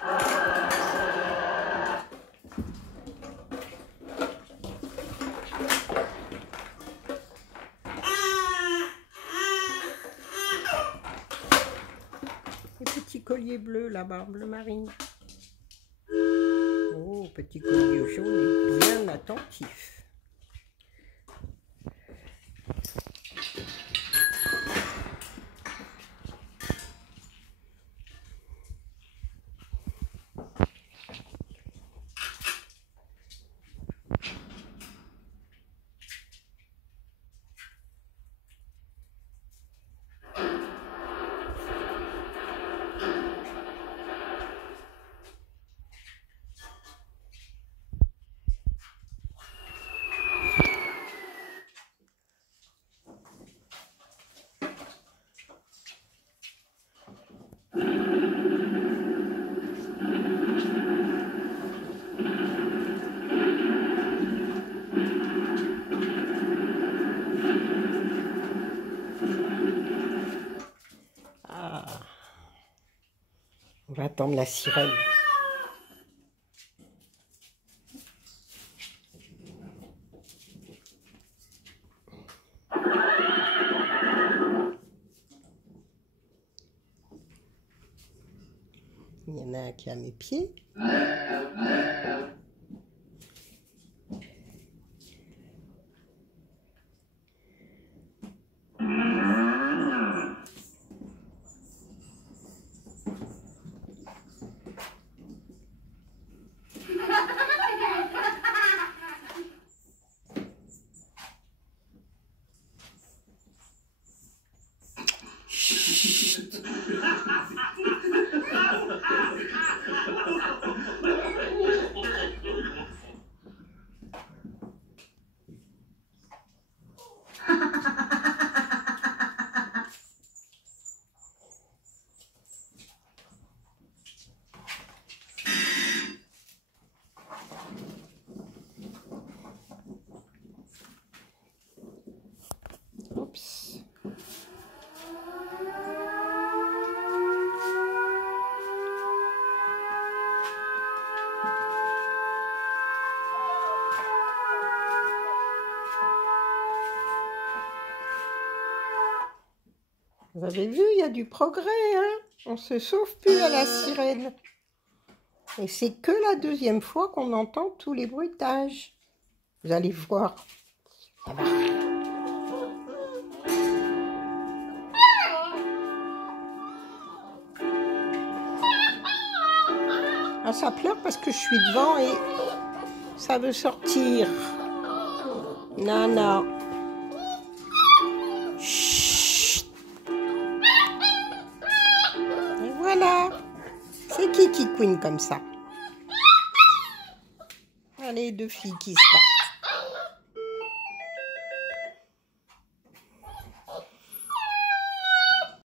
Les petits colliers bleus là-bas, bleu marine. Oh, petit collier jaune et bien attentif. On va attendre la sirène. Il y en a un qui a mes pieds. Oups. Vous avez vu, il y a du progrès, hein? On se sauve plus à la sirène. Et c'est que la deuxième fois qu'on entend tous les bruitages. Vous allez voir. Ça va. Ah, ça pleure parce que je suis devant et ça veut sortir. Nana. Chut. Et voilà. C'est qui couine comme ça? Allez, deux filles qui se battent.